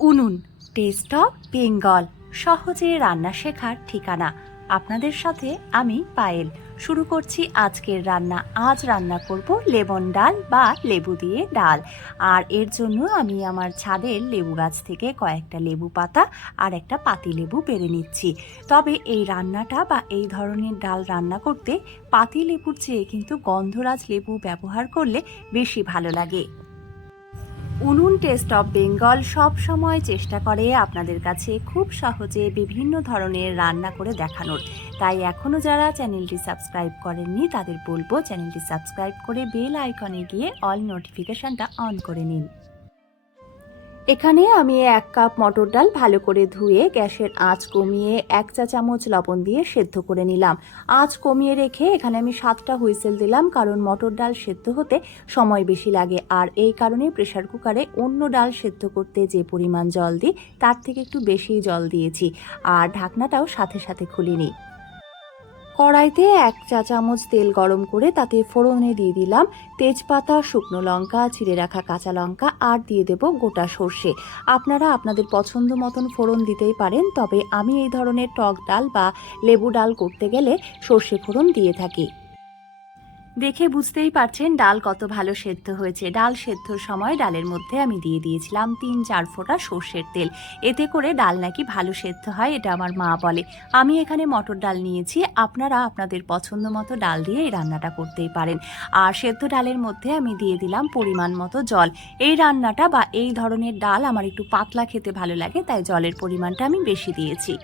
উনুন taste of Bengal, সহজে রান্না শেখার ঠিকানা। আপনাদের সাথে আমি পায়েল। শুরু করছি আজকের রান্না। আজ রান্না করব লেমন ডাল বা লেবু দিয়ে ডাল। আর এর জন্য আমি আমার ছাদের লেবু গাছ থেকে কয়েকটা লেবু পাতা আর একটা পাতি লেবু পেরে নিচ্ছি। তবে এই রান্নাটা বা এই ধরনের ডাল রান্না করতে পাতি লেবুর চেয়ে কিন্তু গন্ধরাজ লেবু ব্যবহার করলে বেশি ভালো লাগে। উনুন টেস্ট অফ বেঙ্গল সব সময় চেষ্টা করে আপনাদের কাছে খুব সহজে বিভিন্ন ধরনের রান্না করে দেখানোর। তাই এখনও যারা চ্যানেলটি সাবস্ক্রাইব করেননি, তাদের বলব চ্যানেলটি সাবস্ক্রাইব করে বেল আইকনে গিয়ে অল নোটিফিকেশনটা অন করে নিন। এখানে আমি এক কাপ মটর ডাল ভালো করে ধুয়ে গ্যাসের আঁচ কমিয়ে এক চা চামচ লবণ দিয়ে সেদ্ধ করে নিলাম। আঁচ কমিয়ে রেখে এখানে আমি সাতটা হুইসেল দিলাম কারণ মটর ডাল সেদ্ধ হতে সময় বেশি লাগে। আর এই কারণে প্রেসার কুকারে অন্য ডাল সেদ্ধ করতে যে পরিমাণ জল দিই, তার থেকে একটু বেশি জল দিয়েছি। আর ঢাকনাটাও সাথে সাথে খুলিনি। কড়াইতে এক চা চামচ তেল গরম করে তাতে ফোড়নে দিয়ে দিলাম তেজপাতা, শুকনো লঙ্কা চিড়ে রাখা কাঁচা লঙ্কা আর দিয়ে দেব গোটা সর্ষে। আপনারা আপনাদের পছন্দ মতন ফোড়ন দিতেই পারেন, তবে আমি এই ধরনের টক ডাল বা লেবু ডাল করতে গেলে সর্ষে ফোড়ন দিয়ে থাকি। দেখে বুঝতেই পারছেন ডাল কত ভালো সেদ্ধ হয়েছে। ডাল সেদ্ধর সময় ডালের মধ্যে আমি দিয়ে দিয়েছিলাম তিন চার ফোঁটা সর্ষের তেল। এতে করে ডাল নাকি ভালো সেদ্ধ হয় এটা আমার মা বলে। আমি এখানে মটর ডাল নিয়েছি। আপনারা আপনাদের পছন্দ মতো ডাল দিয়ে এই রান্নাটা করতেই পারেন। আর সেদ্ধ ডালের মধ্যে আমি দিয়ে দিলাম পরিমাণ মতো জল। এই রান্নাটা বা এই ধরনের ডাল আমার একটু পাতলা খেতে ভালো লাগে, তাই জলের পরিমাণটা আমি বেশি দিয়েছি।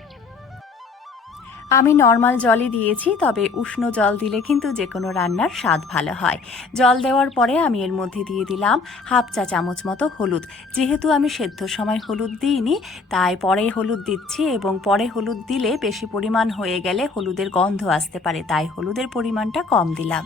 আমি নর্মাল জলই দিয়েছি, তবে উষ্ণ জল দিলে কিন্তু যে কোনো রান্নার স্বাদ ভালো হয়। জল দেওয়ার পরে আমি এর মধ্যে দিয়ে দিলাম হাফ চা চামচ মতো হলুদ। যেহেতু আমি সেদ্ধ সময় হলুদ দিইনি, তাই পরে হলুদ দিচ্ছি এবং পরে হলুদ দিলে বেশি পরিমাণ হয়ে গেলে হলুদের গন্ধ আসতে পারে, তাই হলুদের পরিমাণটা কম দিলাম।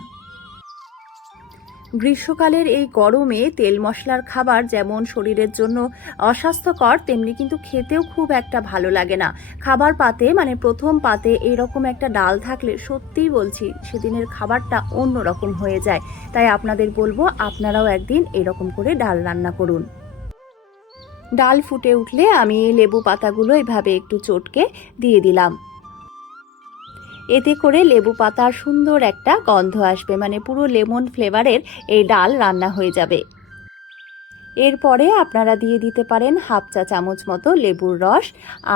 গ্রীষ্মকালের এই গরমে তেল মশলার খাবার যেমন শরীরের জন্য অস্বাস্থ্যকর, তেমনি কিন্তু খেতেও খুব একটা ভালো লাগে না। খাবার পাতে মানে প্রথম পাতে এইরকম একটা ডাল থাকলে সত্যিই বলছি সেদিনের খাবারটা অন্য রকম হয়ে যায়। তাই আপনাদের বলব আপনারাও একদিন এরকম করে ডাল রান্না করুন। ডাল ফুটে উঠলে আমি লেবু পাতাগুলো এভাবে একটু চটকে দিয়ে দিলাম। এতে করে লেবু পাতার সুন্দর একটা গন্ধ আসবে মানে পুরো লেমন ফ্লেভারের এই ডাল রান্না হয়ে যাবে। এরপরে আপনারা দিয়ে দিতে পারেন হাফ চা চামচ মতো লেবুর রস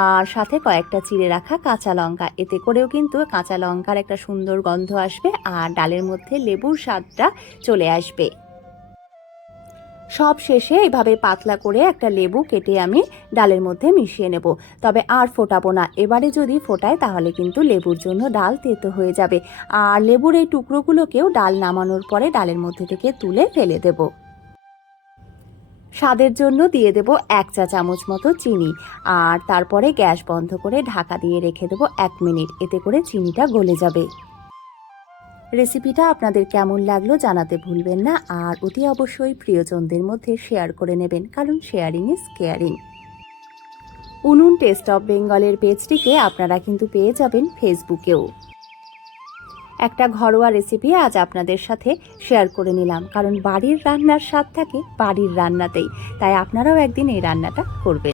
আর সাথে কয়েকটা চিড়ে রাখা কাঁচা লঙ্কা। এতে করেও কিন্তু কাঁচা লঙ্কার একটা সুন্দর গন্ধ আসবে আর ডালের মধ্যে লেবুর স্বাদটা চলে আসবে। সব শেষে এভাবে পাতলা করে একটা লেবু কেটে আমি ডালের মধ্যে মিশিয়ে নেব। তবে আর ফোটাবো না। এবারে যদি ফোটায় তাহলে কিন্তু লেবুর জন্য ডাল তেতো হয়ে যাবে। আর লেবুর এই টুকরোগুলোকেও ডাল নামানোর পরে ডালের মধ্যে থেকে তুলে ফেলে দেব। স্বাদের জন্য দিয়ে দেব এক চা চামচ মতো চিনি। আর তারপরে গ্যাস বন্ধ করে ঢাকা দিয়ে রেখে দেবো এক মিনিট। এতে করে চিনিটা গলে যাবে। রেসিপিটা আপনাদের কেমন লাগল জানাতে ভুলবেন না। আর অতি অবশ্যই প্রিয়জনদের মধ্যে শেয়ার করে নেবেন, কারণ sharing is caring Unun taste of বেঙ্গলের পেজটিকে আপনারা কিন্তু পেয়ে যাবেন ফেসবুকেও একটা ঘরোয়া রেসিপি আজ আপনাদের সাথে শেয়ার করে নিলাম, কারণ বাড়ির রান্নার স্বাদ থাকে বাড়ির রান্নাতেই। তাই আপনারাও একদিন এই রান্নাটা করবেন।